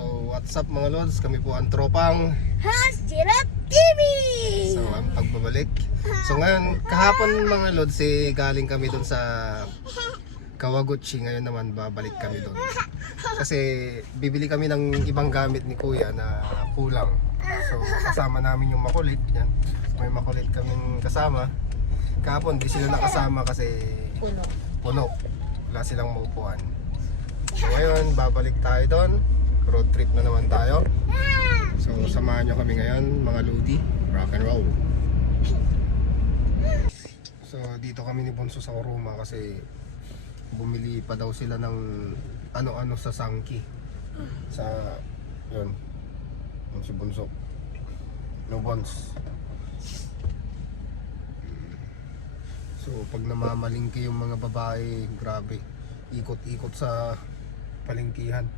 So what's up mga lods, kami po ang tropang Hasirap TV! So ang pagbabalik. So ngayon, kahapon mga lods galing kami dun sa Kawaguchi. Ngayon naman babalik kami dun kasi bibili kami ng ibang gamit ni kuya na kulang. So kasama namin yung makulit. Yan. May makulit kaming kasama. Kahapon di sila nakasama kasi puno. Wala silang maupuan. So ngayon babalik tayo doon. Road trip na naman tayo. So samahan nyo kami ngayon mga Ludi. Rock and roll. So dito kami ni Bunso sa Kuruma kasi bumili pa daw sila ng ano-ano sa Sangki. Sa yun. Yung si Bunso. No Bons. So pag namamalingki yung mga babae, grabe. Ikot-ikot sa palengkihan.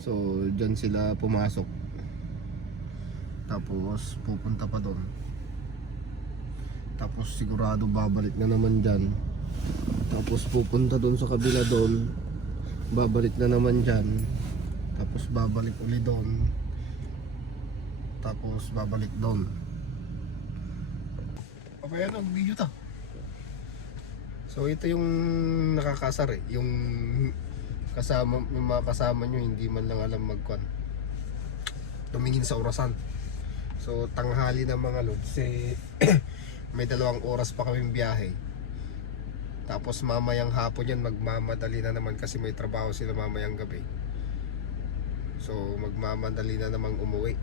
So dyan sila pumasok. Tapos pupunta pa doon. Tapos sigurado babalik na naman dyan. Tapos pupunta doon sa kabila doon. Babalik na naman dyan. Tapos babalik uli doon. Tapos babalik doon. Papaya na, video ta. So ito yung nakakasar eh. Yung kasama, yung mga kasama nyo hindi man lang alam magkwan tumingin sa orasan. So tanghali na mga lods may 2 oras pa kaming biyahe. Tapos mamayang hapon yan magmamadali na naman kasi may trabaho sila mamayang gabi. So magmamadali na namang umuwi.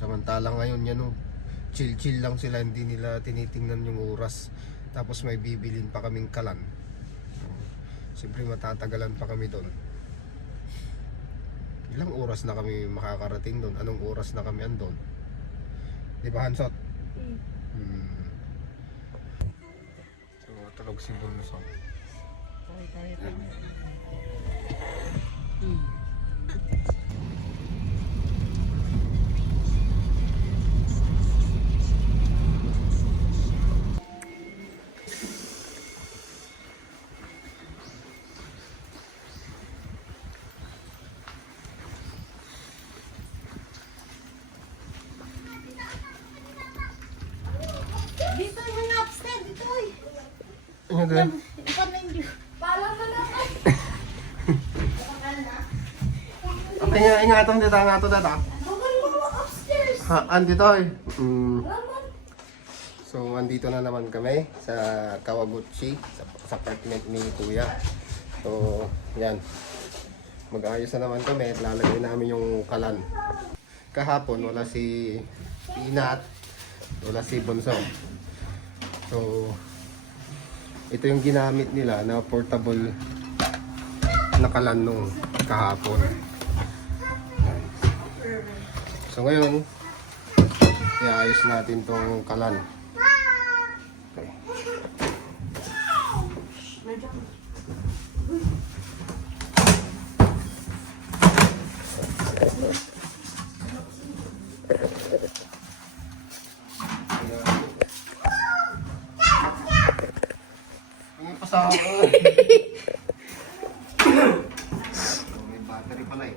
Samantala ngayon yan chill lang sila, hindi nila tinitingnan yung oras. Tapos may bibilin pa kaming kalan. Siyempre matatagalan pa kami doon. Ilang oras na kami makakarating doon? Anong oras na kami andon? Di ba Hansot? So tulog si Bunso. Dito yung upstairs, dito ay. Ano doon? Ipan na hindi. Paalam na lang ay. Okay nga, ingatan dito nga ito dito. Bawal mo upstairs. Ha, andito eh. So andito na naman kami sa Kawaguchi, sa apartment ni Kuya. So yan, mag-ayos na naman kami at lalagay namin yung kalan. Kahapon wala si Inat, wala si Bunso. So ito yung ginamit nila na portable na kalan nung kahapon. So ngayon iayos natin tong kalan. Okay. Yung pasama ko. May battery pala eh.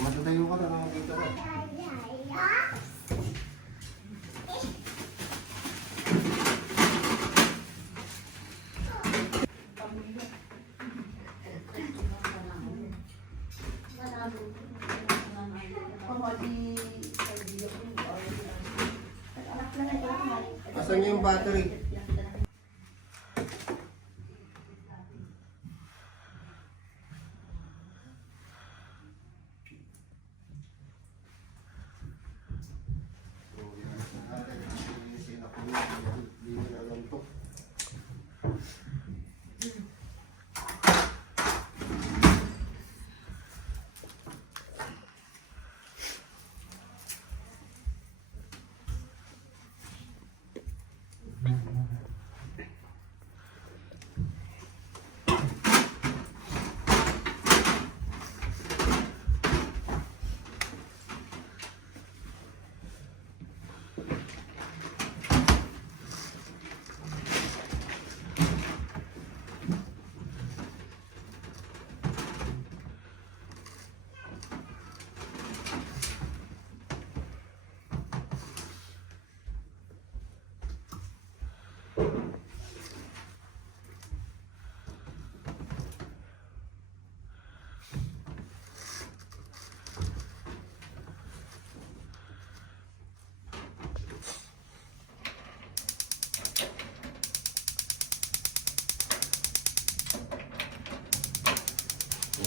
Matatayo ka na naman dito na. Asan yung battery?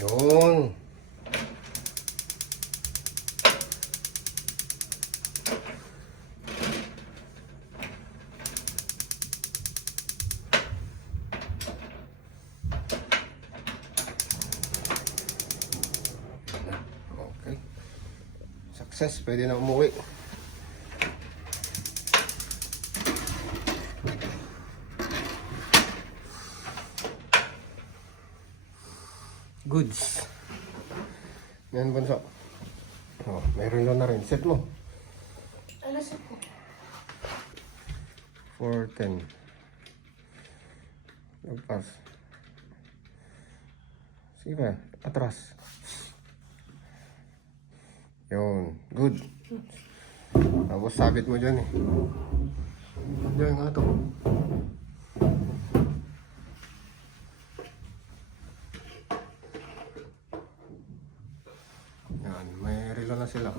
Yun. Okay. Success, pwede na umuwi. Goods. Yan, bunso. Oh, mayroon na rin. Set mo. Ano sa ko? 410. Lagpas. Sige ba? Atras. Yun. Good. Tapos sabit mo dyan eh. Dyan nga to. Yan. May relo na sila.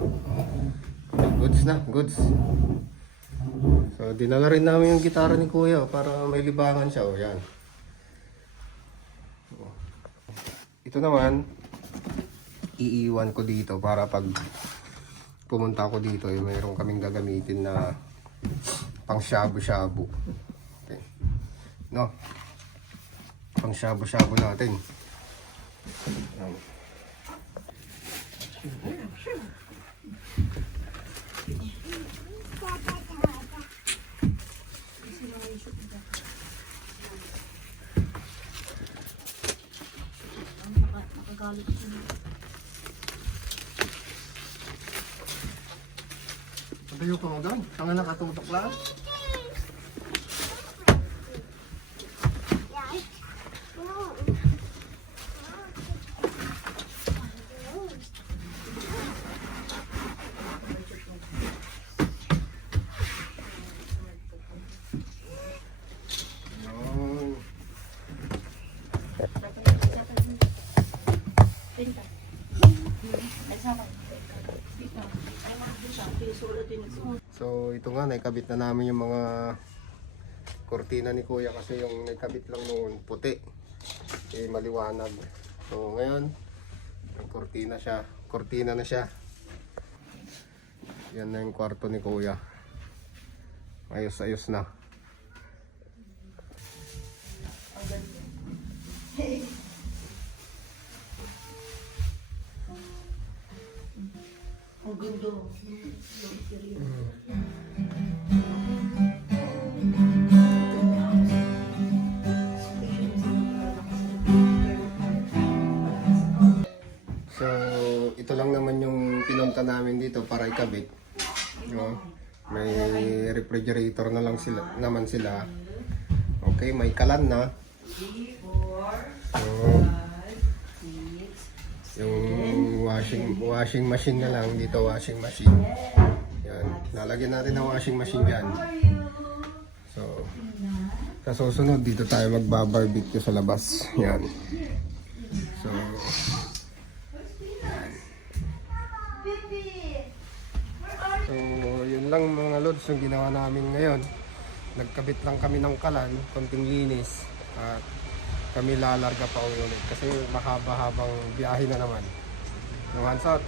Okay, goods na. Goods. So, dinala rin namin yung gitara ni Kuya para may libangan siya. O, yan. Ito naman, iiwan ko dito para pag pumunta ko dito, eh, mayroon kaming gagamitin na pang shabu-shabu. Okay. No? Pang shabu-shabu natin. Yan. Nakagalit ko na. Patayo ka mo doon. Saan nga nakatutok lang? Yun. So ito nga, naikabit na namin yung mga kortina ni Kuya kasi yung naikabit lang noon puti, eh maliwanag. So ngayon, ang kortina siya, kortina na siya. Yan na yung kwarto ni Kuya. Ayos-ayos na. Ang gundo. So ito lang naman yung pinunta namin dito para ikabit. No? May refrigerator na lang sila, naman sila. Okay, may kalan na. So, yung washing machine na lang dito, washing machine. Yan, lalagyan natin ng washing machine diyan. So, sa susunod dito tayo magba-barbecue sa labas. Yan. So, yun lang mga lods yung ginawa namin ngayon. Nagkabit lang kami ng kalan, konting linis, at kami lalarga pa ulit kasi mahaba-habang biyahe na naman. Yung hansot.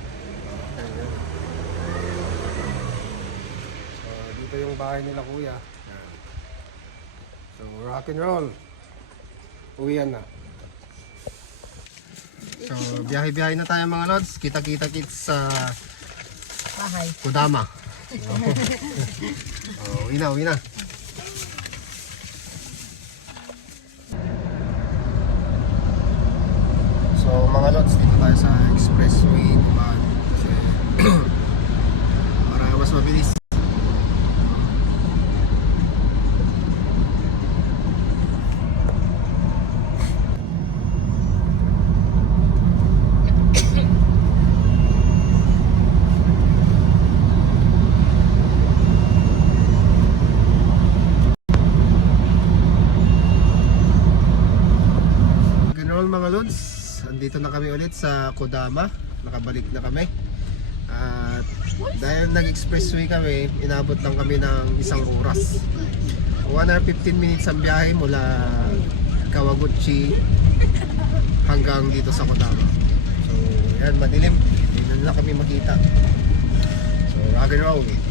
So, dito yung bahay nila Kuya. So, rock and roll. Uwian na. So, biyahe-biyahe na tayo mga lods. Kita-kita kits sa Bahay. Kodama. Uwi na, uwi na. So mga lods, dito tayo sa expressway naman kasi para mas mabilis. Ganun mga lods, andito na kami ulit sa Kodama. Nakabalik na kami. At dahil nag-expressway kami, inabot lang kami ng 1 oras. 1 hour 15 minutes ang biyahe mula Kawaguchi hanggang dito sa Kodama. Yan, madilim. Hindi na kami makita. So, rock and roll.